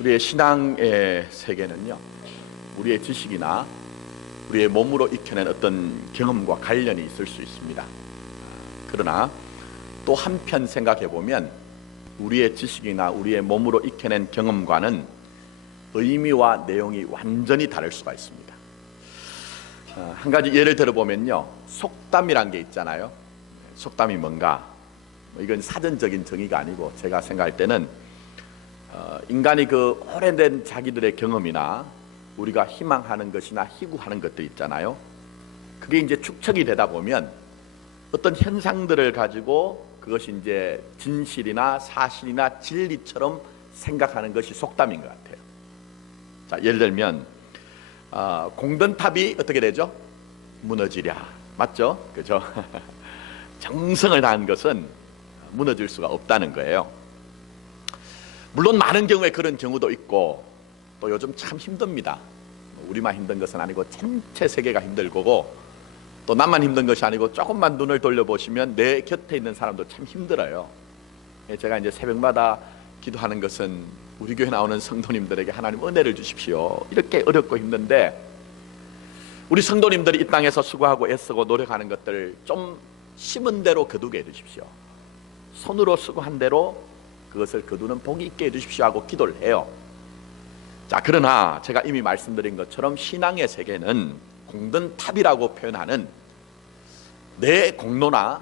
우리의 신앙의 세계는요, 우리의 지식이나 우리의 몸으로 익혀낸 어떤 경험과 관련이 있을 수 있습니다. 그러나 또 한편 생각해 보면 우리의 지식이나 우리의 몸으로 익혀낸 경험과는 의미와 내용이 완전히 다를 수가 있습니다. 한 가지 예를 들어보면요, 속담이란 게 있잖아요. 속담이 뭔가, 이건 사전적인 정의가 아니고 제가 생각할 때는 인간이 그 오래된 자기들의 경험이나 우리가 희망하는 것이나 희구하는 것들 있잖아요. 그게 이제 축적이 되다 보면 어떤 현상들을 가지고 그것이 이제 진실이나 사실이나 진리처럼 생각하는 것이 속담인 것 같아요. 자, 예를 들면 공든탑이 어떻게 되죠? 무너지랴. 맞죠? 그죠? 정성을 다한 것은 무너질 수가 없다는 거예요. 물론 많은 경우에 그런 경우도 있고, 또 요즘 참 힘듭니다. 우리만 힘든 것은 아니고 전체 세계가 힘들 거고, 또 나만 힘든 것이 아니고 조금만 눈을 돌려보시면 내 곁에 있는 사람도 참 힘들어요. 제가 이제 새벽마다 기도하는 것은 우리 교회 나오는 성도님들에게 하나님 은혜를 주십시오. 이렇게 어렵고 힘든데 우리 성도님들이 이 땅에서 수고하고 애쓰고 노력하는 것들을 좀 심은 대로 거두게 해주십시오. 손으로 수고한 대로 그것을 거두는 복이 있게 해주십시오 하고 기도를 해요. 자, 그러나 제가 이미 말씀드린 것처럼 신앙의 세계는 공든탑이라고 표현하는 내 공로나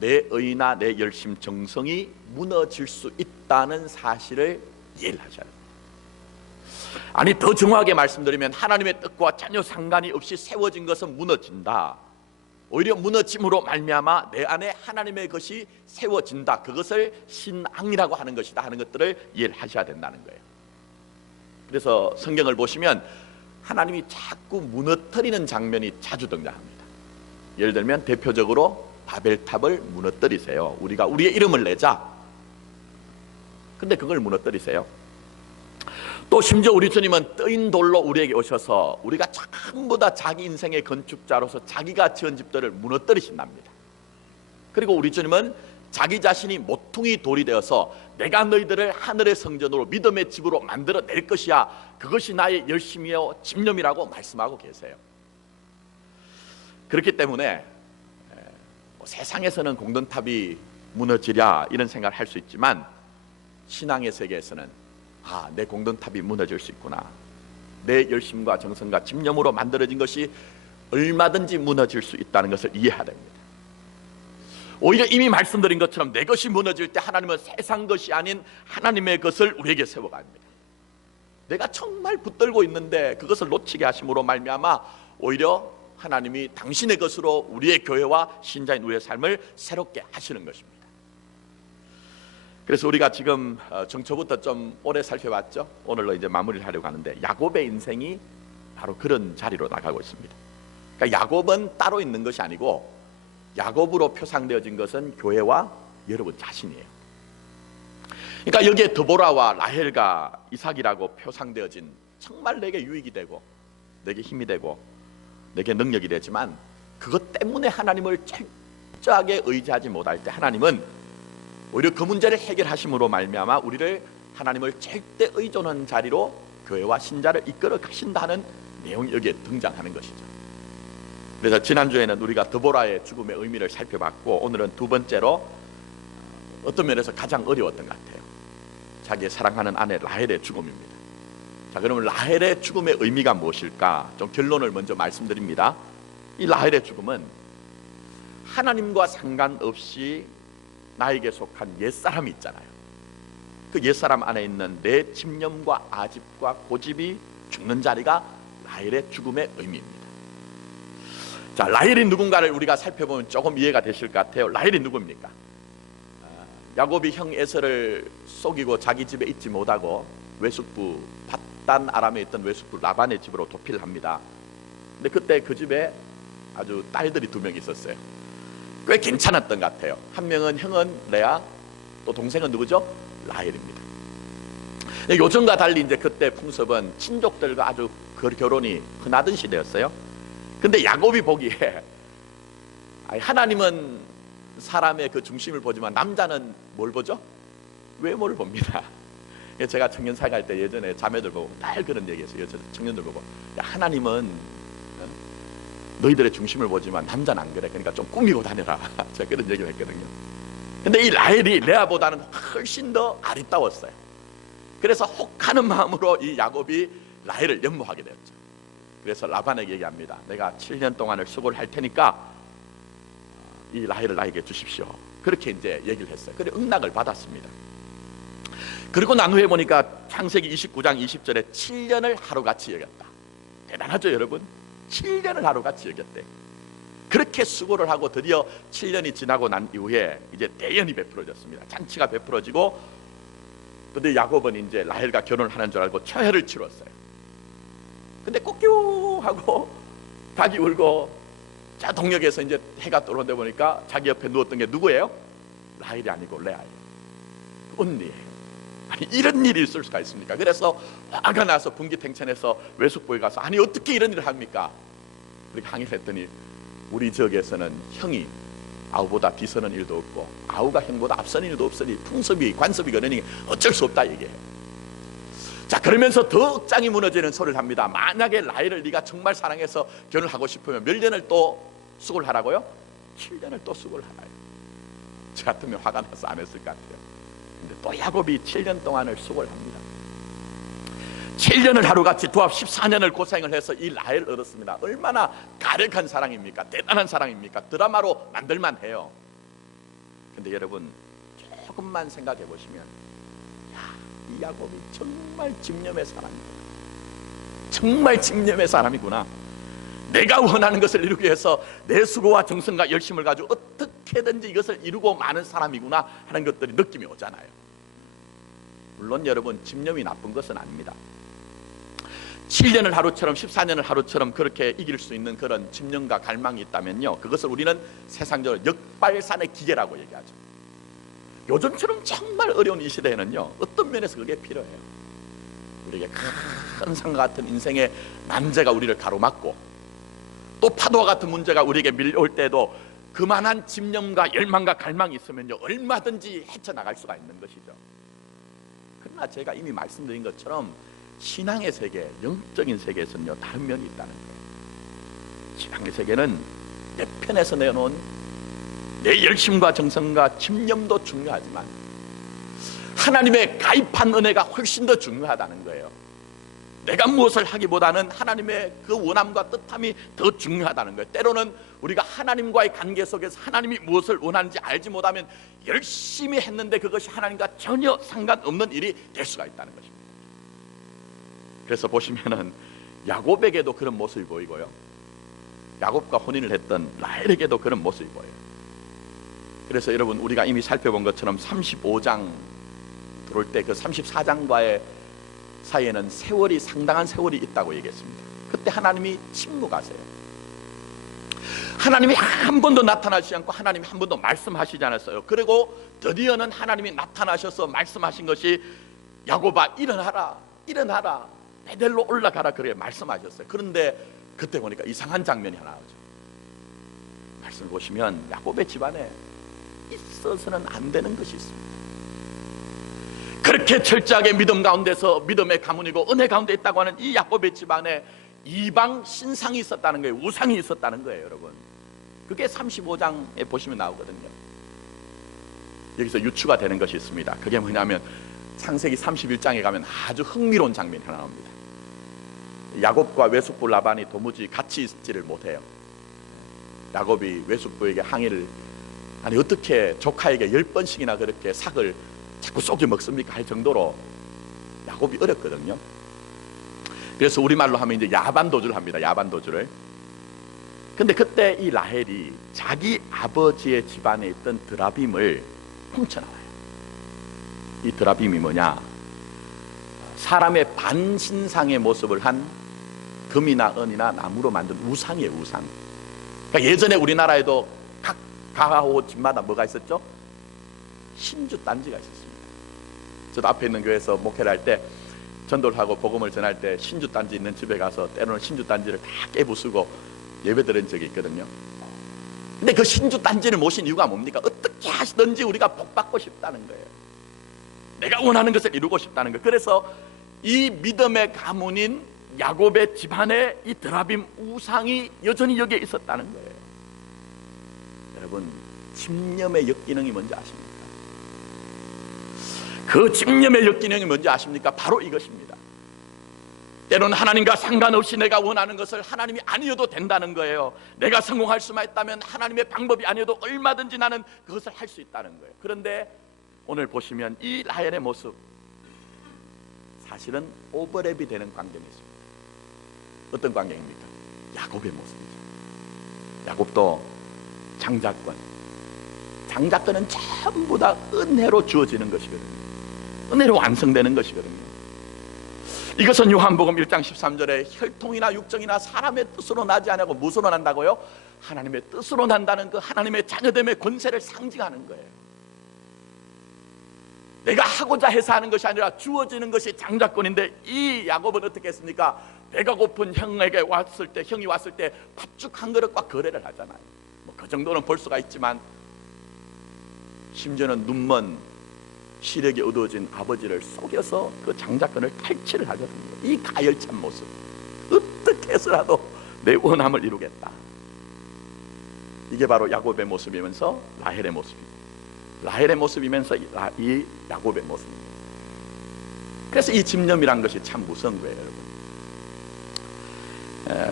내 의나 내 열심 정성이 무너질 수 있다는 사실을 이해를 하셔야 됩니다. 아니, 더 정확하게 말씀드리면 하나님의 뜻과 전혀 상관이 없이 세워진 것은 무너진다. 오히려 무너짐으로 말미암아 내 안에 하나님의 것이 세워진다. 그것을 신앙이라고 하는 것이다 하는 것들을 이해를 하셔야 된다는 거예요. 그래서 성경을 보시면 하나님이 자꾸 무너뜨리는 장면이 자주 등장합니다. 예를 들면 대표적으로 바벨탑을 무너뜨리세요. 우리가 우리의 이름을 내자. 근데 그걸 무너뜨리세요. 또 심지어 우리 주님은 뜨인 돌로 우리에게 오셔서 우리가 전부 다 자기 인생의 건축자로서 자기가 지은 집들을 무너뜨리신답니다. 그리고 우리 주님은 자기 자신이 모퉁이 돌이 되어서 내가 너희들을 하늘의 성전으로 믿음의 집으로 만들어낼 것이야. 그것이 나의 열심이요 집념이라고 말씀하고 계세요. 그렇기 때문에 세상에서는 공든탑이 무너지랴 이런 생각을 할 수 있지만 신앙의 세계에서는 내 공든탑이 무너질 수 있구나. 내 열심과 정성과 집념으로 만들어진 것이 얼마든지 무너질 수 있다는 것을 이해해야 됩니다. 오히려 이미 말씀드린 것처럼 내 것이 무너질 때 하나님은 세상 것이 아닌 하나님의 것을 우리에게 세워갑니다. 내가 정말 붙들고 있는데 그것을 놓치게 하심으로 말미암아 오히려 하나님이 당신의 것으로 우리의 교회와 신자인 우리의 삶을 새롭게 하시는 것입니다. 그래서 우리가 지금 정초부터 좀 오래 살펴봤죠. 오늘로 이제 마무리를 하려고 하는데 야곱의 인생이 바로 그런 자리로 나가고 있습니다. 그러니까 야곱은 따로 있는 것이 아니고 야곱으로 표상되어진 것은 교회와 여러분 자신이에요. 그러니까 여기에 드보라와 라헬과 이삭이라고 표상되어진 정말 내게 유익이 되고 내게 힘이 되고 내게 능력이 되지만 그것 때문에 하나님을 철저하게 의지하지 못할 때 하나님은 오히려 그 문제를 해결하심으로 말미암아 우리를 하나님을 절대 의존하는 자리로 교회와 신자를 이끌어 가신다는 내용이 여기에 등장하는 것이죠. 그래서 지난주에는 우리가 드보라의 죽음의 의미를 살펴봤고 오늘은 두 번째로 어떤 면에서 가장 어려웠던 것 같아요. 자기의 사랑하는 아내 라헬의 죽음입니다. 자, 그러면 라헬의 죽음의 의미가 무엇일까? 좀 결론을 먼저 말씀드립니다. 이 라헬의 죽음은 하나님과 상관없이 나에게 속한 옛사람이 있잖아요. 그 옛사람 안에 있는 내 집념과 아집과 고집이 죽는 자리가 라헬의 죽음의 의미입니다. 자, 라헬이 누군가를 우리가 살펴보면 조금 이해가 되실 것 같아요. 라헬이 누굽니까? 야곱이 형 에서를 속이고 자기 집에 있지 못하고 외숙부 밧단 아람에 있던 외숙부 라반의 집으로 도피를 합니다. 근데 그때 그 집에 아주 딸들이 두 명 있었어요. 꽤 괜찮았던 것 같아요. 한 명은 형은 레아, 또 동생은 누구죠? 라헬입니다. 요즘과 달리 이제 그때 풍습은 친족들과 아주 결혼이 흔하던 시대였어요. 근데 야곱이 보기에 하나님은 사람의 그 중심을 보지만 남자는 뭘 보죠? 외모를 봅니다. 제가 청년 사역할 때 예전에 자매들 보고 늘 그런 얘기했어요. 청년들 보고, 야, 하나님은 너희들의 중심을 보지만 남자는 안 그래. 그러니까 좀 꾸미고 다녀라. 제가 그런 얘기를 했거든요. 근데 이 라헬이 레아보다는 훨씬 더 아리따웠어요. 그래서 혹하는 마음으로 이 야곱이 라헬을 연모하게 되었죠. 그래서 라반에게 얘기합니다. 내가 7년 동안을 수고를 할 테니까 이 라헬을 나에게 주십시오. 그렇게 이제 얘기를 했어요. 그래 응낙을 받았습니다. 그리고 난 후에 보니까 창세기 29장 20절에 7년을 하루같이 여겼다. 대단하죠 여러분? 7년을 하루같이 여겼대. 그렇게 수고를 하고 드디어 7년이 지나고 난 이후에 이제 대연이 베풀어졌습니다. 잔치가 베풀어지고, 근데 야곱은 이제 라헬과 결혼하는 줄 알고 처해를 치렀어요. 근데 꾹뀨 하고 닭이 울고, 자 동역에서 이제 해가 떨어오다 보니까 자기 옆에 누웠던 게 누구예요? 라헬이 아니고 레아예요. 언니예요. 아니 이런 일이 있을 수가 있습니까? 그래서 화가 나서 분기탱천해서 외숙부에 가서, 아니 어떻게 이런 일을 합니까? 그렇게 항의를 했더니, 우리 지역에서는 형이 아우보다 뒤서는 일도 없고 아우가 형보다 앞서는 일도 없으니 풍습이 관습이 그러니 어쩔 수 없다 얘기해요. 자, 그러면서 더 억장이 무너지는 소리를 합니다. 만약에 라헬을 네가 정말 사랑해서 결혼하고 싶으면 몇 년을 또 수고를 하라고요? 7년을 또 수고를 하라요. 저 같으면 화가 나서 안 했을 것 같아요. 근데 또 야곱이 7년 동안을 수고를 합니다. 7년을 하루같이 도합 14년을 고생을 해서 이 라헬을 얻었습니다. 얼마나 가력한 사랑입니까? 대단한 사랑입니까? 드라마로 만들만 해요. 근데 여러분 조금만 생각해 보시면, 야, 이 야곱이 정말 집념의 사람이구나. 정말 집념의 사람이구나. 내가 원하는 것을 이루기 위해서 내 수고와 정성과 열심을 가지고 어떻게든지 이것을 이루고 마는 사람이구나 하는 것들이 느낌이 오잖아요. 물론 여러분 집념이 나쁜 것은 아닙니다. 7년을 하루처럼 14년을 하루처럼 그렇게 이길 수 있는 그런 집념과 갈망이 있다면요, 그것을 우리는 세상적으로 역발산의 기계라고 얘기하죠. 요즘처럼 정말 어려운 이 시대에는요, 어떤 면에서 그게 필요해요. 우리에게 큰 산과 같은 인생의 난제가 우리를 가로막고, 또 파도와 같은 문제가 우리에게 밀려올 때도 그만한 집념과 열망과 갈망이 있으면요, 얼마든지 헤쳐나갈 수가 있는 것이죠. 그러나 제가 이미 말씀드린 것처럼 신앙의 세계, 영적인 세계에서는요, 다른 면이 있다는 거예요. 신앙의 세계는 내 편에서 내놓은 내 열심과 정성과 집념도 중요하지만 하나님의 가입한 은혜가 훨씬 더 중요하다는 거예요. 내가 무엇을 하기보다는 하나님의 그 원함과 뜻함이 더 중요하다는 거예요. 때로는 우리가 하나님과의 관계 속에서 하나님이 무엇을 원하는지 알지 못하면 열심히 했는데 그것이 하나님과 전혀 상관없는 일이 될 수가 있다는 것입니다. 그래서 보시면은 야곱에게도 그런 모습이 보이고요, 야곱과 혼인을 했던 라헬에게도 그런 모습이 보여요. 그래서 여러분 우리가 이미 살펴본 것처럼 35장 들어올 때 그 34장과의 사이에는 세월이, 상당한 세월이 있다고 얘기했습니다. 그때 하나님이 침묵하세요. 하나님이 한 번도 나타나시지 않고 하나님이 한 번도 말씀하시지 않았어요. 그리고 드디어는 하나님이 나타나셔서 말씀하신 것이, 야곱아 일어나라, 일어나라, 베델로 올라가라, 그렇게 말씀하셨어요. 그런데 그때 보니까 이상한 장면이 하나 나오죠. 말씀을 보시면 야곱의 집안에 있어서는 안 되는 것이 있습니다. 그렇게 철저하게 믿음 가운데서 믿음의 가문이고 은혜 가운데 있다고 하는 이 야곱의 집안에 이방 신상이 있었다는 거예요. 우상이 있었다는 거예요, 여러분. 그게 35장에 보시면 나오거든요. 여기서 유추가 되는 것이 있습니다. 그게 뭐냐면 창세기 31장에 가면 아주 흥미로운 장면이 하나 나옵니다. 야곱과 외숙부 라반이 도무지 같이 있지를 못해요. 야곱이 외숙부에게 항의를, 아니 어떻게 조카에게 10번씩이나 그렇게 삭을 자꾸 쏘게 먹습니까? 할 정도로 야곱이 어렵거든요. 그래서 우리말로 하면 이제 야반도주를 합니다. 야반도주를. 근데 그때 이 라헬이 자기 아버지의 집안에 있던 드라빔을 훔쳐나와요. 이 드라빔이 뭐냐? 사람의 반신상의 모습을 한 금이나 은이나 나무로 만든 우상이에요, 우상. 그러니까 예전에 우리나라에도 각 가호 집마다 뭐가 있었죠? 신주 단지가 있었습니다. 저도 앞에 있는 교회에서 목회를 할 때, 전도를 하고 복음을 전할 때 신주 단지 있는 집에 가서 때로는 신주 단지를 다 깨부수고 예배드린 적이 있거든요. 근데 그 신주 단지를 모신 이유가 뭡니까? 어떻게 하시든지 우리가 복받고 싶다는 거예요. 내가 원하는 것을 이루고 싶다는 것. 그래서 이 믿음의 가문인 야곱의 집안에 이 드라빔 우상이 여전히 여기에 있었다는 거예요. 여러분, 집념의 역기능이 뭔지 아십니까? 그 집념의 역기능이 뭔지 아십니까? 바로 이것입니다. 때로는 하나님과 상관없이 내가 원하는 것을 하나님이 아니어도 된다는 거예요. 내가 성공할 수만 있다면 하나님의 방법이 아니어도 얼마든지 나는 그것을 할 수 있다는 거예요. 그런데 오늘 보시면 이 라헬의 모습, 사실은 오버랩이 되는 광경이 있습니다. 어떤 광경입니까? 야곱의 모습이죠. 야곱도 장자권은 전부 다 은혜로 주어지는 것이거든요. 은혜로 완성되는 것이거든요. 이것은 요한복음 1장 13절에 혈통이나 육정이나 사람의 뜻으로 나지 않고 무엇으로 난다고요? 하나님의 뜻으로 난다는 그 하나님의 자녀됨의 권세를 상징하는 거예요. 내가 하고자 해서 하는 것이 아니라 주어지는 것이 장자권인데, 이 야곱은 어떻게 했습니까? 배가 고픈 형이 왔을 때 밥죽 한 그릇과 거래를 하잖아요. 그 정도는 볼 수가 있지만, 심지어는 눈먼 시력이 어두워진 아버지를 속여서 그 장자권을 탈취를 하거든요. 이 가열찬 모습, 어떻게 해서라도 내 원함을 이루겠다. 이게 바로 야곱의 모습이면서 라헬의 모습입니다. 라헬의 모습이면서 이 야곱의 모습입니다. 그래서 이 집념이란 것이 참 무서운 거예요, 여러분.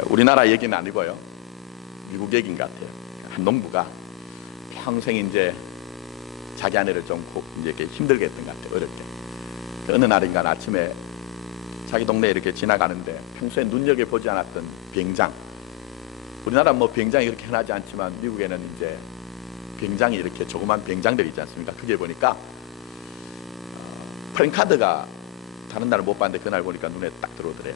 우리나라 얘기는 아니고요, 미국 얘기인 것 같아요. 한 농부가 평생 이제 자기 아내를 좀 이제 이렇게 힘들게 했던 것 같아요, 어렵게. 어느 날인가 아침에 자기 동네에 이렇게 지나가는데 평소에 눈여겨보지 않았던 비행장, 우리나라 뭐 비행장이 그렇게 흔하지 않지만 미국에는 이제 비행장이 이렇게 조그만 비행장들이 있지 않습니까? 그게 보니까 프랭카드가 다른 날은 못 봤는데 그날 보니까 눈에 딱 들어오더래요.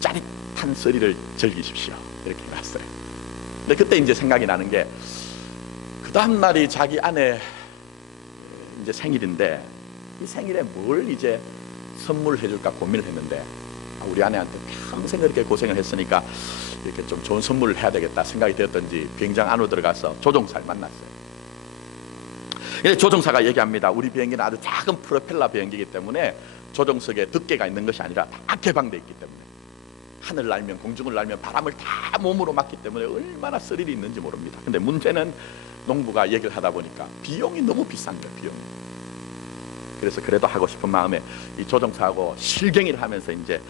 짜릿한 소리를 즐기십시오, 이렇게 해놨어요. 근데 그때 이제 생각이 나는 게, 그 다음 날이 자기 아내 이제 생일인데 이 생일에 뭘 이제 선물해 줄까 고민을 했는데, 우리 아내한테 평생 그렇게 고생을 했으니까 이렇게 좀 좋은 선물을 해야 되겠다 생각이 되었던지 비행장 안으로 들어가서 조종사를 만났어요. 조종사가 얘기합니다. 우리 비행기는 아주 작은 프로펠러 비행기이기 때문에 조종석에 덮개가 있는 것이 아니라 다 개방되어 있기 때문에 하늘을 날면, 공중을 날면 바람을 다 몸으로 맞기 때문에 얼마나 스릴이 있는지 모릅니다. 근데 문제는 농부가 얘기를 하다 보니까 비용이 너무 비싼 거예요, 비용이. 그래서 그래도 하고 싶은 마음에 이 조종사하고 실갱이를 하면서 이제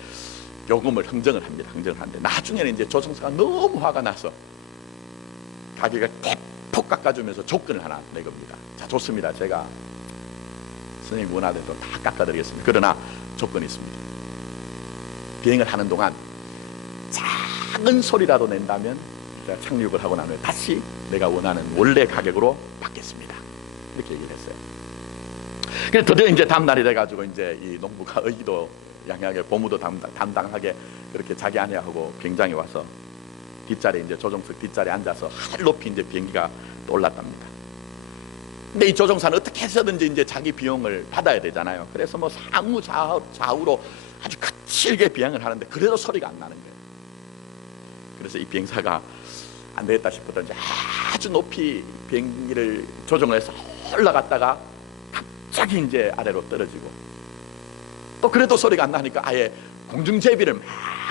요금을 흥정을 합니다. 흥정을 하는데 나중에는 이제 조종사가 너무 화가 나서 가격을 대폭 깎아주면서 조건을 하나 내겁니다. 자, 좋습니다. 제가 선생님 원하대로 다 깎아드리겠습니다. 그러나 조건이 있습니다. 비행을 하는 동안 작은 소리라도 낸다면 제가 착륙을 하고 난 후에 다시 내가 원하는 원래 가격으로 받겠습니다. 이렇게 얘기를 했어요. 그래서 드디어 이제 다음 날이 돼가지고 이제 이 농부가 의기도 양양하게 보무도 담당하게 그렇게 자기 아내하고 비행장에 와서 뒷자리에 이제 조종석 뒷자리에 앉아서 하늘 높이 이제 비행기가 올랐답니다. 근데 이 조종사는 어떻게 해서든지 이제 자기 비용을 받아야 되잖아요. 그래서 뭐 상우 좌우로 아주 거칠게 비행을 하는데 그래도 소리가 안 나는 거예요. 그래서 이 비행사가 안 되겠다 싶었던지 아주 높이 비행기를 조종을 해서 올라갔다가 갑자기 이제 아래로 떨어지고, 또 그래도 소리가 안 나니까 아예 공중제비를 막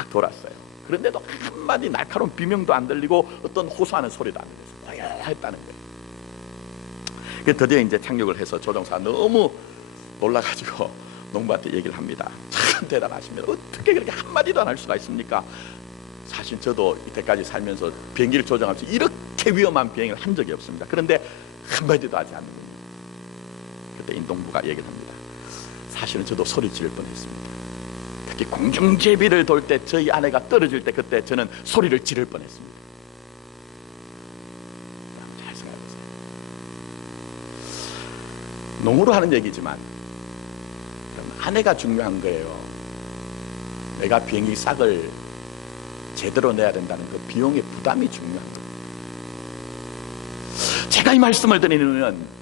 돌았어요. 그런데도 한마디 날카로운 비명도 안 들리고 어떤 호소하는 소리도 안 들려서 고요했다는 거예요. 드디어 이제 착륙을 해서 조종사가 너무 놀라가지고 농부한테 얘기를 합니다. 참 대단하십니다. 어떻게 그렇게 한마디도 안 할 수가 있습니까? 사실 저도 이때까지 살면서 비행기를 조종하면서 이렇게 위험한 비행을 한 적이 없습니다. 그런데 한마디도 하지 않는군요. 그때 이 농부가 얘기를 합니다. 사실은 저도 소리 지를 뻔했습니다. 특히 공중제비를 돌 때 저희 아내가 떨어질 때 그때 저는 소리를 지를 뻔했습니다. 잘 생각해보세요. 농으로 하는 얘기지만 아내가 중요한 거예요. 내가 비행기 싹을 제대로 내야 된다는 그 비용의 부담이 중요한 거예요. 제가 이 말씀을 드리는 이유는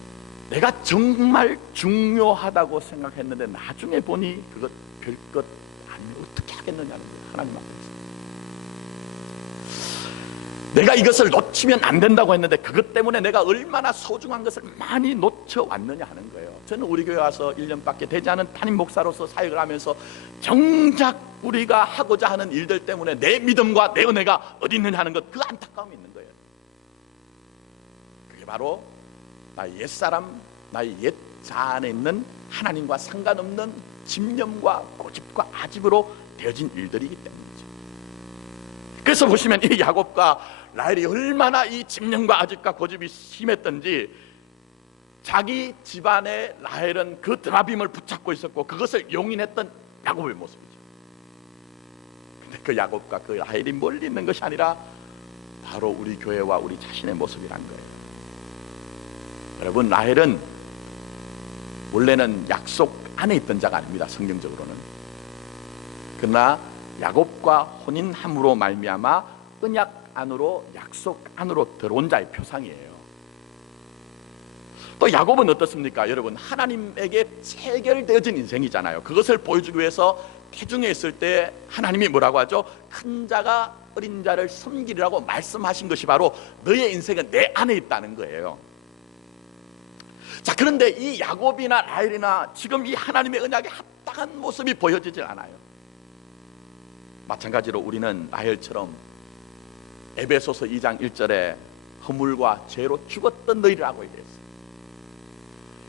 내가 정말 중요하다고 생각했는데 나중에 보니 그것 별것 아니면 어떻게 하겠느냐는 거예요. 하나님 앞에서 내가 이것을 놓치면 안 된다고 했는데 그것 때문에 내가 얼마나 소중한 것을 많이 놓쳐왔느냐 하는 거예요. 저는 우리 교회 와서 1년밖에 되지 않은 담임 목사로서 사역을 하면서 정작 우리가 하고자 하는 일들 때문에 내 믿음과 내 은혜가 어디 있느냐 하는 것, 그 안타까움이 있는 거예요. 그게 바로 나의 옛사람, 나의 옛 자 안에 있는 하나님과 상관없는 집념과 고집과 아집으로 되어진 일들이기 때문이죠. 그래서 보시면 이 야곱과 라헬이 얼마나 이 집념과 아집과 고집이 심했던지, 자기 집안의 라헬은 그 드라빔을 붙잡고 있었고 그것을 용인했던 야곱의 모습이죠. 근데 그 야곱과 그 라헬이 멀리 있는 것이 아니라 바로 우리 교회와 우리 자신의 모습이란 거예요. 여러분, 라헬은 원래는 약속 안에 있던 자가 아닙니다, 성경적으로는. 그러나 야곱과 혼인함으로 말미암아 언약 안으로, 약속 안으로 들어온 자의 표상이에요. 또 야곱은 어떻습니까? 여러분, 하나님에게 체결되어진 인생이잖아요. 그것을 보여주기 위해서 태중에 있을 때 하나님이 뭐라고 하죠? 큰 자가 어린 자를 섬기리라고 말씀하신 것이 바로 너의 인생은 내 안에 있다는 거예요. 자, 그런데 이 야곱이나 라헬이나 지금 이 하나님의 언약에 합당한 모습이 보여지질 않아요. 마찬가지로 우리는 라헬처럼 에베소서 2장 1절에 허물과 죄로 죽었던 너희라고 얘기했어요.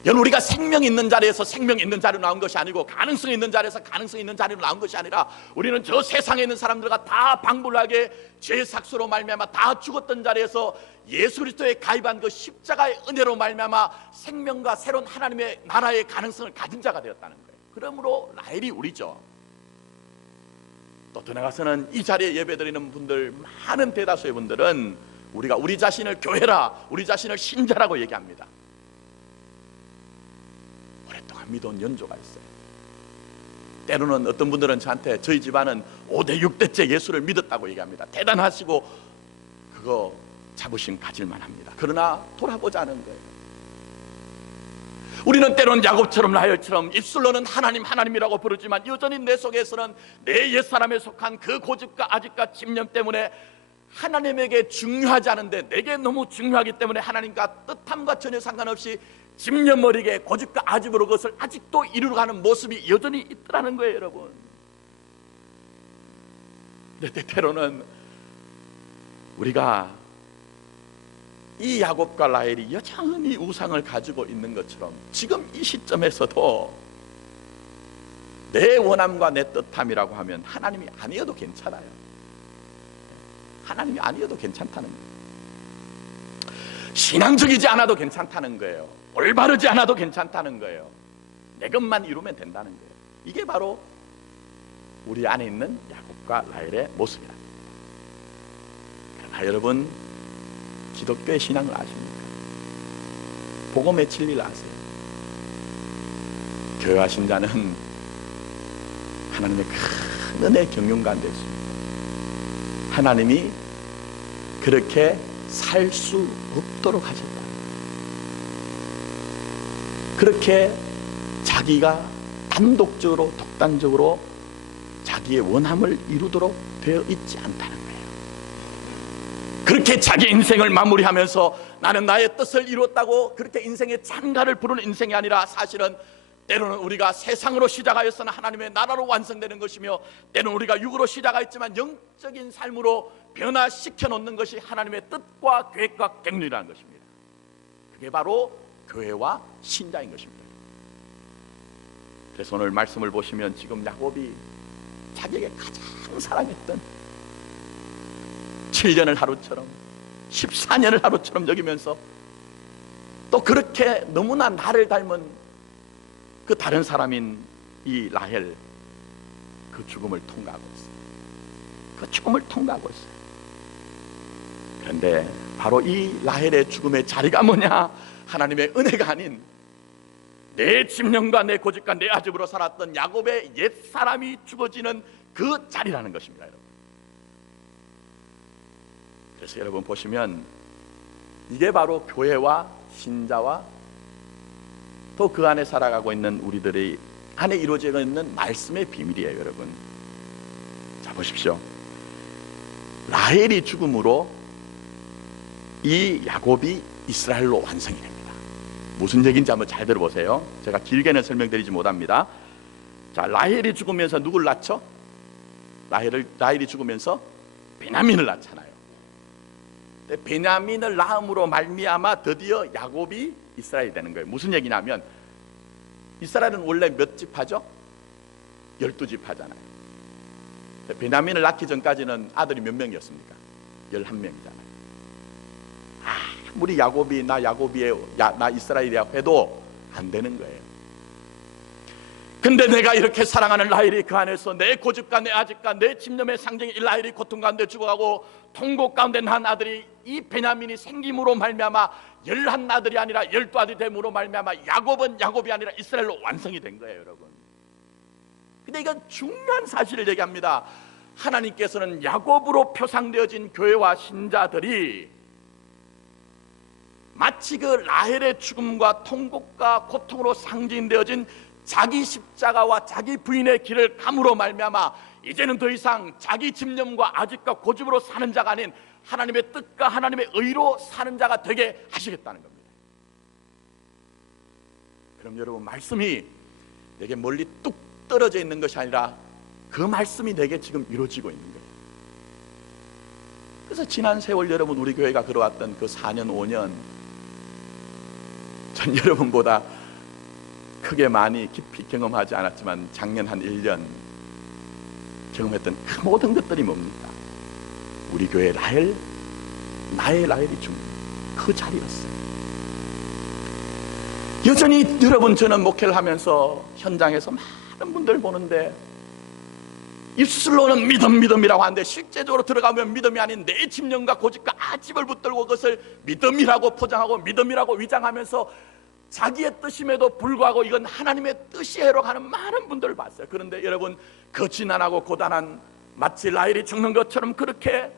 여러분, 우리가 생명이 있는 자리에서 생명이 있는 자리로 나온 것이 아니고 가능성이 있는 자리에서 가능성이 있는 자리로 나온 것이 아니라, 우리는 저 세상에 있는 사람들과 다 방불하게 죄의 삭수로 말미암아 다 죽었던 자리에서 예수 그리스도에 가입한 그 십자가의 은혜로 말미암아 생명과 새로운 하나님의 나라의 가능성을 가진 자가 되었다는 거예요. 그러므로 라헬이 우리죠. 또 더 나아가서는 이 자리에 예배드리는 분들, 많은 대다수의 분들은 우리가 우리 자신을 교회라, 우리 자신을 신자라고 얘기합니다. 오랫동안 믿어온 연조가 있어요. 때로는 어떤 분들은 저한테 저희 집안은 5대 6대째 예수를 믿었다고 얘기합니다. 대단하시고 그거 자부심 가질만 합니다. 그러나 돌아보자는 거예요. 우리는 때로는 야곱처럼 라헬처럼 입술로는 하나님 하나님이라고 부르지만 여전히 내 속에서는 내 옛사람에 속한 그 고집과 아집과 집념 때문에 하나님에게 중요하지 않은데 내게 너무 중요하기 때문에 하나님과 뜻함과 전혀 상관없이 집념 어리게 고집과 아집으로 그것을 아직도 이루어가는 모습이 여전히 있더라는 거예요, 여러분. 근데 때로는 우리가 이 야곱과 라헬이 여전히 우상을 가지고 있는 것처럼 지금 이 시점에서도 내 원함과 내 뜻함이라고 하면 하나님이 아니어도 괜찮아요. 하나님이 아니어도 괜찮다는 거예요. 신앙적이지 않아도 괜찮다는 거예요. 올바르지 않아도 괜찮다는 거예요. 내 것만 이루면 된다는 거예요. 이게 바로 우리 안에 있는 야곱과 라헬의 모습이랍니다. 그러나 여러분, 기독교의 신앙을 아십니까? 복음의 진리를 아세요? 교회와 신자는 하나님의 큰 은혜 경륜 가운데 있습니다. 하나님이 그렇게 살 수 없도록 하셨다. 그렇게 자기가 단독적으로 독단적으로 자기의 원함을 이루도록 되어 있지 않다는 거예요. 그렇게 자기 인생을 마무리하면서 나는 나의 뜻을 이루었다고 그렇게 인생의 찬가를 부르는 인생이 아니라, 사실은 때로는 우리가 세상으로 시작하였으나 하나님의 나라로 완성되는 것이며, 때로는 우리가 육으로 시작하였지만 영적인 삶으로 변화시켜 놓는 것이 하나님의 뜻과 계획과 갱륜이라는 것입니다. 그게 바로 교회와 신자인 것입니다. 그래서 오늘 말씀을 보시면 지금 야곱이 자기에게 가장 사랑했던 7년을 하루처럼 14년을 하루처럼 여기면서 또 그렇게 너무나 나를 닮은 그 다른 사람인 이 라헬, 그 죽음을 통과하고 있어요. 그 죽음을 통과하고 있어요. 그런데 바로 이 라헬의 죽음의 자리가 뭐냐? 하나님의 은혜가 아닌 내 집념과 내 고집과 내 아집으로 살았던 야곱의 옛사람이 죽어지는 그 자리라는 것입니다, 여러분. 그래서 여러분 보시면 이게 바로 교회와 신자와 또 그 안에 살아가고 있는 우리들의 안에 이루어져 있는 말씀의 비밀이에요, 여러분. 자, 보십시오. 라헬이 죽음으로 이 야곱이 이스라엘로 완성이 됩니다. 무슨 얘기인지 한번 잘 들어보세요. 제가 길게는 설명드리지 못합니다. 자, 라헬이 죽으면서 누굴 낳죠? 라헬이 죽으면서 베냐민을 낳잖아요. 베냐민을 낳음으로 말미암아 드디어 야곱이 이스라엘이 되는 거예요. 무슨 얘기냐면 이스라엘은 원래 몇 지파죠? 12지파잖아요. 베냐민을 낳기 전까지는 아들이 몇 명이었습니까? 11명이잖아요. 아무리 야곱이 나 야곱이에요, 나 이스라엘이야 해도 안 되는 거예요. 근데 내가 이렇게 사랑하는 라헬이 그 안에서 내 고집과 내 아집과 내 집념의 상징인 이 라헬이 고통 가운데 죽어가고 통곡 가운데 난 아들이 이 베냐민이 생김으로 말미암아 11아들이 아니라 12아들이 됨으로 말미암아 야곱은 야곱이 아니라 이스라엘로 완성이 된 거예요, 여러분. 근데 이건 중요한 사실을 얘기합니다. 하나님께서는 야곱으로 표상되어진 교회와 신자들이 마치 그 라헬의 죽음과 통곡과 고통으로 상징되어진 자기 십자가와 자기 부인의 길을 감으로 말미암아 이제는 더 이상 자기 집념과 아집과 고집으로 사는 자가 아닌 하나님의 뜻과 하나님의 의로 사는 자가 되게 하시겠다는 겁니다. 그럼 여러분, 말씀이 내게 멀리 뚝 떨어져 있는 것이 아니라 그 말씀이 내게 지금 이루어지고 있는 거예요. 그래서 지난 세월 여러분, 우리 교회가 걸어왔던 그 4년 5년 전 여러분보다 크게 많이 깊이 경험하지 않았지만 작년 한 1년 경험했던 그 모든 것들이 뭡니까? 우리 교회 라헬, 나의 라헬이 죽는 그 자리였어요. 여전히 여러분, 저는 목회를 하면서 현장에서 많은 분들 보는데 입술로는 믿음이라고 하는데 실제적으로 들어가면 믿음이 아닌 내 집념과 고집과 아집을 붙들고 그것을 믿음이라고 포장하고 믿음이라고 위장하면서 자기의 뜻임에도 불구하고 이건 하나님의 뜻이에요 가는 많은 분들을 봤어요. 그런데 여러분, 그 지난하고 고단한 마치 라헬이 죽는 것처럼 그렇게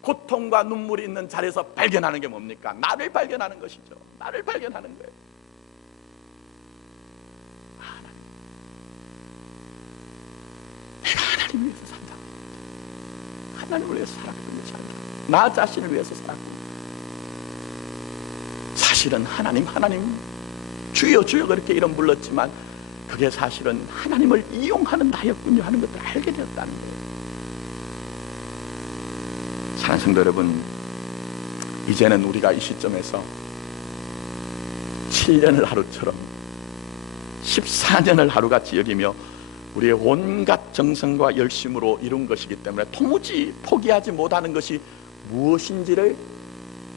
고통과 눈물이 있는 자리에서 발견하는 게 뭡니까? 나를 발견하는 것이죠. 나를 발견하는 거예요. 내가 하나님을 위해서 산다. 하나님을 위해서 살았군요. 나 자신을 위해서 살았고, 사실은 하나님 주여 주여 그렇게 이름 불렀지만 그게 사실은 하나님을 이용하는 나였군요 하는 것을 알게 되었다는 거예요. 사랑하는 성도 여러분, 이제는 우리가 이 시점에서 7년을 하루처럼 14년을 하루같이 여기며 우리의 온갖 정성과 열심으로 이룬 것이기 때문에 도무지 포기하지 못하는 것이 무엇인지를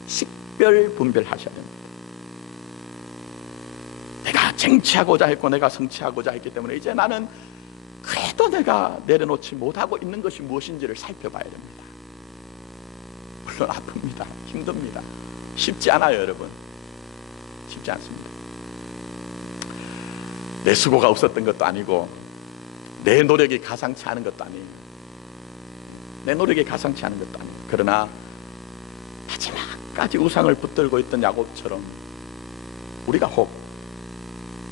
식별 분별하셔야 됩니다. 내가 쟁취하고자 했고 내가 성취하고자 했기 때문에 이제 나는 그래도 내가 내려놓지 못하고 있는 것이 무엇인지를 살펴봐야 됩니다. 물론 아픕니다. 힘듭니다. 쉽지 않아요, 여러분. 쉽지 않습니다. 내 수고가 없었던 것도 아니고 내 노력이 가상치 않은 것도 아니에요. 내 노력이 가상치 않은 것도 아니에요. 그러나 마지막까지 우상을 붙들고 있던 야곱처럼 우리가 혹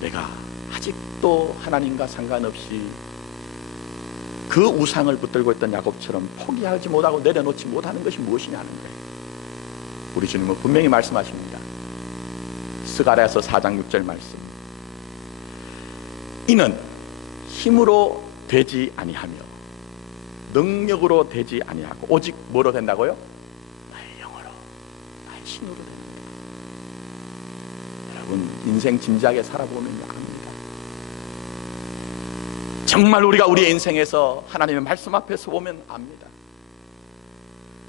내가 아직도 하나님과 상관없이 그 우상을 붙들고 있던 야곱처럼 포기하지 못하고 내려놓지 못하는 것이 무엇이냐는 거예요. 우리 주님은 분명히 말씀하십니다. 스가랴서 4장 6절 말씀. 이는 힘으로 되지 아니하며 능력으로 되지 아니하고 오직 뭐로 된다고요? 나의 영으로, 나의 신으로 된다. 여러분, 인생 진지하게 살아보면 압니다. 정말 우리가 우리의 인생에서 하나님의 말씀 앞에 서보면 압니다.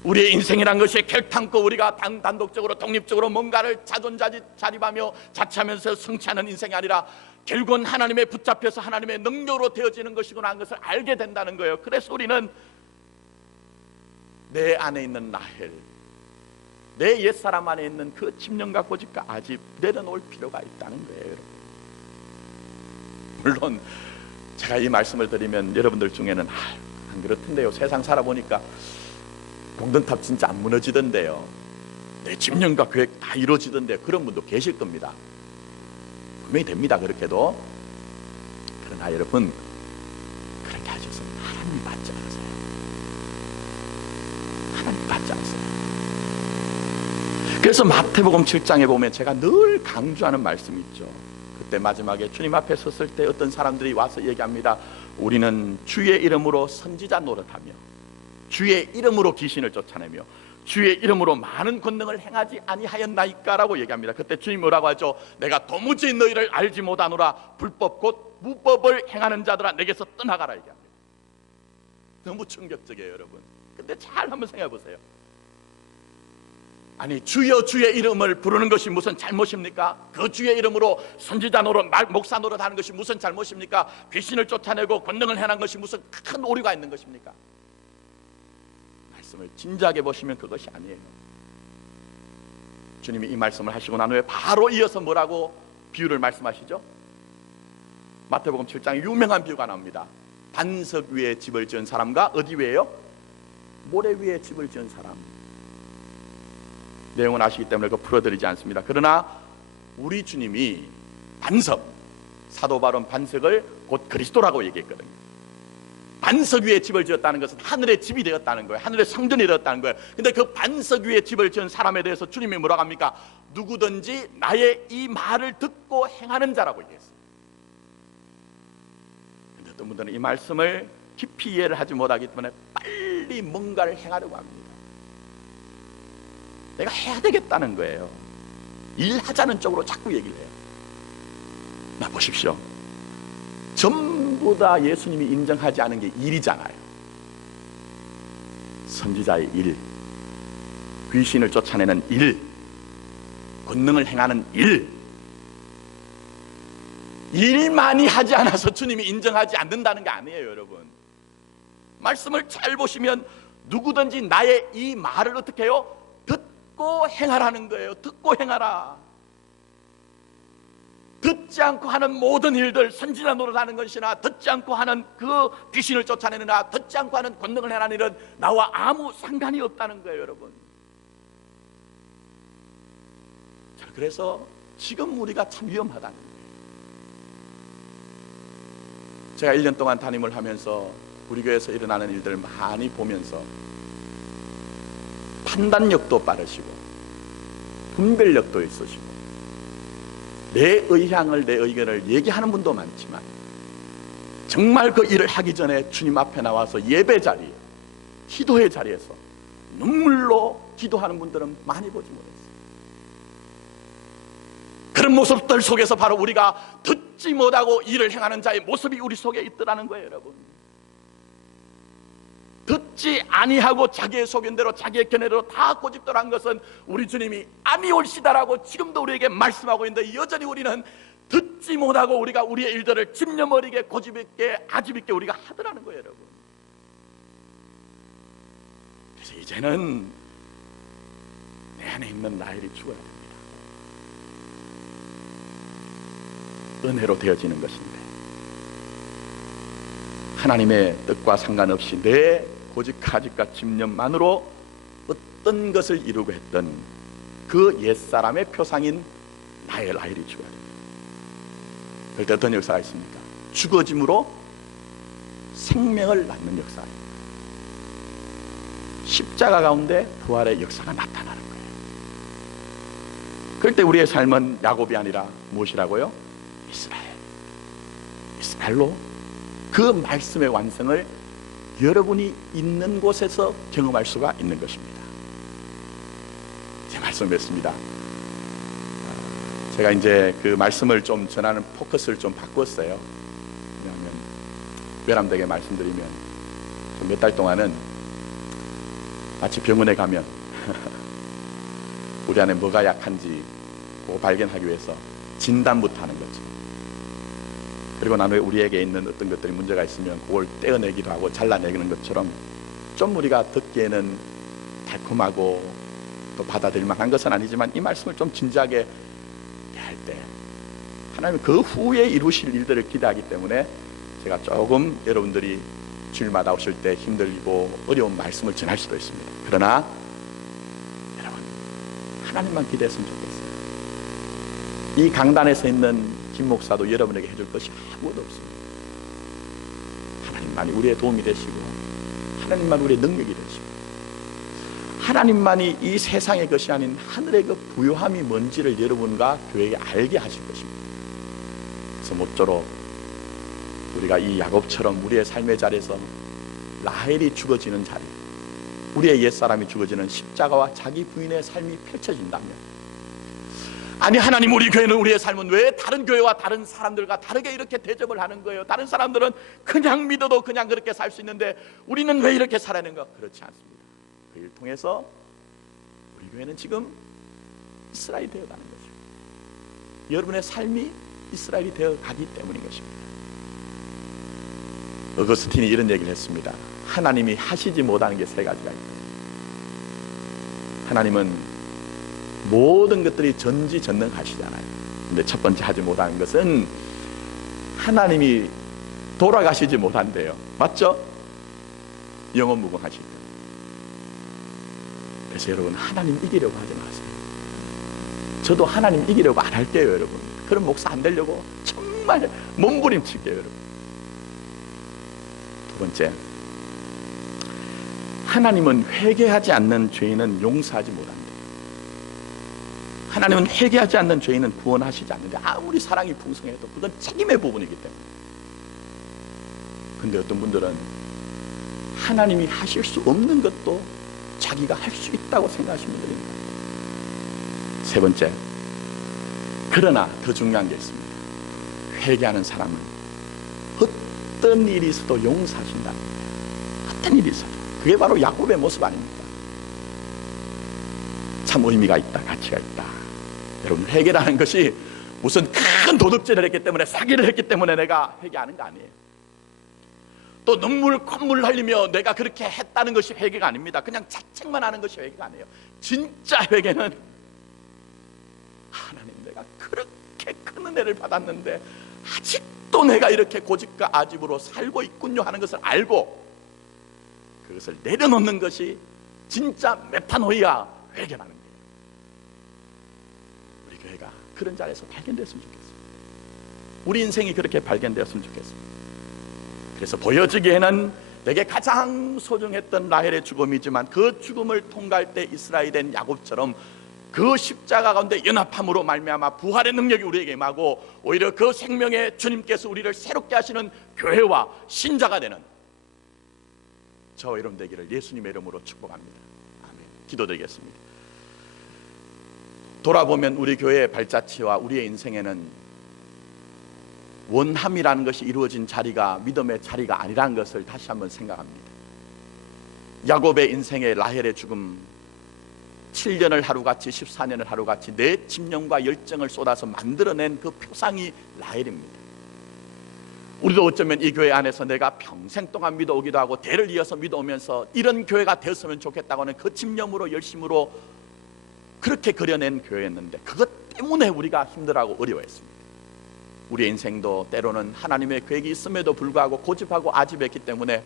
우리의 인생이란 것이 결탄코 우리가 단독적으로 독립적으로 뭔가를 자립하며 자처하면서 성취하는 인생이 아니라 결국은 하나님의 붙잡혀서 하나님의 능력으로 되어지는 것이구나 하는 것을 알게 된다는 거예요. 그래서 우리는 내 안에 있는 라헬, 내 옛사람 안에 있는 그 집념과 고집과 아집 내려놓을 필요가 있다는 거예요. 물론 제가 이 말씀을 드리면 여러분들 중에는 안 그렇던데요, 세상 살아보니까 공든탑 진짜 안 무너지던데요, 내 집념과 계획 다 이루어지던데, 그런 분도 계실 겁니다. 분명히 됩니다. 그렇게도. 그러나 여러분, 그렇게 하셔서 하나님이 받지 않으세요. 하나님이 받지 않으세요. 그래서 마태복음 7장에 보면 제가 늘 강조하는 말씀이 있죠. 그때 마지막에 주님 앞에 섰을 때 어떤 사람들이 와서 얘기합니다. 우리는 주의 이름으로 선지자 노릇하며 주의 이름으로 귀신을 쫓아내며 주의 이름으로 많은 권능을 행하지 아니하였나이까라고 얘기합니다. 그때 주님 뭐라고 하죠? 내가 도무지 너희를 알지 못하노라. 불법 곧 무법을 행하는 자들아 내게서 떠나가라 얘기합니다. 너무 충격적이에요, 여러분. 근데 잘 한번 생각해 보세요. 아니, 주여 주의 이름을 부르는 것이 무슨 잘못입니까? 그 주의 이름으로 선지자 노릇, 목사 노릇 하는 것이 무슨 잘못입니까? 귀신을 쫓아내고 권능을 행하는 것이 무슨 큰 오류가 있는 것입니까? 말씀을 진지하게 보시면 그것이 아니에요. 주님이 이 말씀을 하시고 난 후에 바로 이어서 뭐라고 비유를 말씀하시죠? 마태복음 7장에 유명한 비유가 나옵니다. 반석 위에 집을 지은 사람과 어디 위에요? 모래 위에 집을 지은 사람. 내용은 아시기 때문에 그거 풀어드리지 않습니다. 그러나 우리 주님이 반석, 사도 바울은 반석을 곧 그리스도라고 얘기했거든요. 반석 위에 집을 지었다는 것은 하늘의 집이 되었다는 거예요. 하늘의 성전이 되었다는 거예요. 근데 그 반석 위에 집을 지은 사람에 대해서 주님이 뭐라고 합니까? 누구든지 나의 이 말을 듣고 행하는 자라고 얘기했어요. 근데 어떤 분들은 이 말씀을 깊이 이해를 하지 못하기 때문에 빨리 뭔가를 행하려고 합니다. 내가 해야 되겠다는 거예요. 일하자는 쪽으로 자꾸 얘기를 해요. 나 보십시오. 전부 다 예수님이 인정하지 않은 게 일이잖아요. 선지자의 일, 귀신을 쫓아내는 일, 권능을 행하는 일만이 하지 않아서 주님이 인정하지 않는다는 게 아니에요, 여러분. 말씀을 잘 보시면 누구든지 나의 이 말을 어떻게 해요? 듣고 행하라는 거예요. 듣고 행하라. 듣지 않고 하는 모든 일들, 선지자 노릇하는 것이나 듣지 않고 하는 그 귀신을 쫓아내느나 듣지 않고 하는 권능을 행하는 일은 나와 아무 상관이 없다는 거예요, 여러분. 자, 그래서 지금 우리가 참 위험하다는 거예요. 제가 1년 동안 담임을 하면서 우리 교회에서 일어나는 일들을 많이 보면서 판단력도 빠르시고 분별력도 있으시고 내 의향을, 내 의견을 얘기하는 분도 많지만 정말 그 일을 하기 전에 주님 앞에 나와서 예배 자리에, 기도의 자리에서 눈물로 기도하는 분들은 많이 보지 못했어요. 그런 모습들 속에서 바로 우리가 듣지 못하고 일을 행하는 자의 모습이 우리 속에 있더라는 거예요, 여러분. 듣지 아니하고 자기의 소견대로 자기의 견해대로 다 고집돌한 것은 우리 주님이 아니올시다라고 지금도 우리에게 말씀하고 있는데 여전히 우리는 듣지 못하고 우리가 우리의 일들을 집념어리게 고집있게 아집있게 우리가 하더라는 거예요, 여러분. 그래서 이제는 내 안에 있는 나일이 죽어야 됩니다. 은혜로 되어지는 것인데 하나님의 뜻과 상관없이 내 고집가집과 집념만으로 어떤 것을 이루고 했던 그 옛사람의 표상인 나의 나일이 죽어야 됩니다. 그럴 때 어떤 역사가 있습니까? 죽어짐으로 생명을 낳는 역사입니다. 십자가 가운데 부활의 역사가 나타나는 거예요. 그럴 때 우리의 삶은 야곱이 아니라 무엇이라고요? 이스라엘로 그 말씀의 완성을 여러분이 있는 곳에서 경험할 수가 있는 것입니다. 제 말씀 맺습니다. 제가 이제 그 말씀을 좀 전하는 포커스를 좀 바꿨어요. 왜냐하면 외람되게 말씀드리면 몇 달 동안은 마치 병원에 가면 우리 안에 뭐가 약한지 그거 발견하기 위해서 진단부터 하는 거죠. 그리고 난 후에 우리에게 있는 어떤 것들이 문제가 있으면 그걸 떼어내기도 하고 잘라내는 것처럼 좀 우리가 듣기에는 달콤하고 또 받아들일 만한 것은 아니지만 이 말씀을 좀 진지하게 할 때 하나님은 그 후에 이루실 일들을 기대하기 때문에 제가 조금 여러분들이 주일마다 오실 때 힘들고 어려운 말씀을 전할 수도 있습니다. 그러나 여러분 하나님만 기대했으면 좋겠어요. 이 강단에 서 있는 김 목사도 여러분에게 해줄 것이 아무것도 없습니다. 하나님만이 우리의 도움이 되시고 하나님만 우리의 능력이 되시고 하나님만이 이 세상의 것이 아닌 하늘의 그 부요함이 뭔지를 여러분과 교회에 알게 하실 것입니다. 그래서 모쪼록 우리가 이 야곱처럼 우리의 삶의 자리에서 라헬이 죽어지는 자리, 우리의 옛사람이 죽어지는 십자가와 자기 부인의 삶이 펼쳐진다면, 아니 하나님, 우리 교회는, 우리의 삶은 왜 다른 교회와 다른 사람들과 다르게 이렇게 대접을 하는 거예요? 다른 사람들은 그냥 믿어도 그냥 그렇게 살 수 있는데 우리는 왜 이렇게 살아야 하는가? 그렇지 않습니다. 그 일 통해서 우리 교회는 지금 이스라엘이 되어가는 거죠. 여러분의 삶이 이스라엘이 되어가기 때문인 것입니다. 어거스틴이 이런 얘기를 했습니다. 하나님이 하시지 못하는 게 세 가지가 있다. 하나님은 모든 것들이 전지전능하시잖아요. 근데 첫 번째 하지 못하는 것은 하나님이 돌아가시지 못한대요. 맞죠? 영원무궁하실 때. 그래서 여러분, 하나님 이기려고 하지 마세요. 저도 하나님 이기려고 안 할게요, 여러분. 그런 목사 안 되려고 정말 몸부림칠게요, 여러분. 두 번째, 하나님은 회개하지 않는 죄인은 용서하지 못한다. 하나님은 회개하지 않는 죄인은 구원하시지 않는데, 아무리 사랑이 풍성해도 그건 책임의 부분이기 때문에. 근데 어떤 분들은 하나님이 하실 수 없는 것도 자기가 할 수 있다고 생각하시는 분들입니다. 세 번째, 그러나 더 중요한 게 있습니다. 회개하는 사람은 어떤 일이 있어도 용서하신다. 어떤 일이 있어도. 그게 바로 야곱의 모습 아닙니까? 참 의미가 있다, 가치가 있다. 여러분, 회개라는 것이 무슨 큰 도둑질을 했기 때문에, 사기를 했기 때문에 내가 회개하는 거 아니에요. 또 눈물 콧물 흘리며 내가 그렇게 했다는 것이 회개가 아닙니다. 그냥 자책만 하는 것이 회개가 아니에요. 진짜 회개는 하나님, 내가 그렇게 큰 은혜를 받았는데 아직도 내가 이렇게 고집과 아집으로 살고 있군요 하는 것을 알고 그것을 내려놓는 것이 진짜 메타노이아, 회개라는 거예요. 우리 교회가 그런 자리에서 발견됐으면 좋겠어요. 우리 인생이 그렇게 발견되었으면 좋겠어요. 그래서 보여지기에는 내게 가장 소중했던 라헬의 죽음이지만, 그 죽음을 통과할 때 이스라엘이 된 야곱처럼 그 십자가 가운데 연합함으로 말미암아 부활의 능력이 우리에게 임하고, 오히려 그 생명의 주님께서 우리를 새롭게 하시는 교회와 신자가 되는 저와 여러분 되기를 예수님의 이름으로 축복합니다. 아멘. 기도드리겠습니다. 돌아보면 우리 교회의 발자취와 우리의 인생에는 원함이라는 것이 이루어진 자리가 믿음의 자리가 아니라는 것을 다시 한번 생각합니다. 야곱의 인생의 라헬의 죽음, 7년을 하루같이 14년을 하루같이 내 집념과 열정을 쏟아서 만들어낸 그 표상이 라헬입니다. 우리도 어쩌면 이 교회 안에서 내가 평생 동안 믿어오기도 하고 대를 이어서 믿어오면서 이런 교회가 되었으면 좋겠다고 하는 그 집념으로 열심으로 그렇게 그려낸 교회였는데, 그것 때문에 우리가 힘들어하고 어려워했습니다. 우리의 인생도 때로는 하나님의 계획이 있음에도 불구하고 고집하고 아집했기 때문에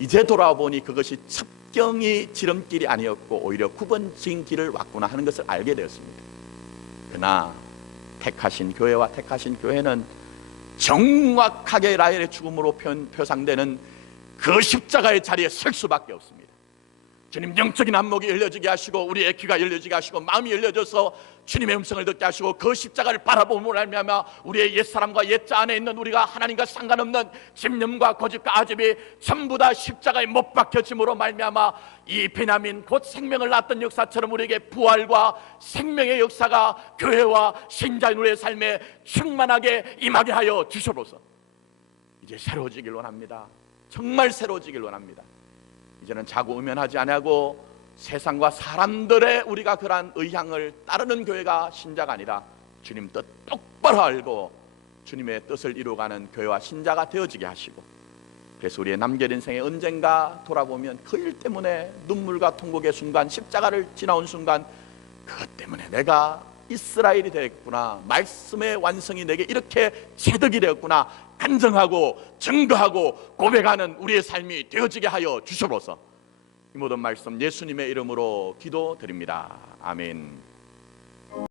이제 돌아보니 그것이 첩경이 지름길이 아니었고 오히려 굽어진 길을 왔구나 하는 것을 알게 되었습니다. 그러나 택하신 교회와 택하신 교회는 정확하게 라헬의 죽음으로 표상되는 그 십자가의 자리에 설 수밖에 없습니다. 주님, 영적인 안목이 열려지게 하시고 우리의 귀가 열려지게 하시고 마음이 열려져서 주님의 음성을 듣게 하시고 그 십자가를 바라보므로 말미암아 우리의 옛사람과 옛자 안에 있는 우리가 하나님과 상관없는 집념과 고집과 아집이 전부 다 십자가에 못 박혀짐으로 말미암아 이 베냐민 곧 생명을 낳았던 역사처럼 우리에게 부활과 생명의 역사가 교회와 신자인 우리의 삶에 충만하게 임하게 하여 주셔서 이제 새로워지길 원합니다. 정말 새로워지길 원합니다. 이제는 자고 의면하지 아니하고 세상과 사람들의 우리가 그러한 의향을 따르는 교회가 신자가 아니라 주님 뜻 똑바로 알고 주님의 뜻을 이루어가는 교회와 신자가 되어지게 하시고, 그래서 우리의 남겨진 인생에 언젠가 돌아보면 그 일 때문에 눈물과 통곡의 순간, 십자가를 지나온 순간, 그것 때문에 내가 이스라엘이 되었구나, 말씀의 완성이 내게 이렇게 체득이 되었구나, 간증하고 증거하고 고백하는 우리의 삶이 되어지게 하여 주셔서 이 모든 말씀 예수님의 이름으로 기도드립니다. 아멘.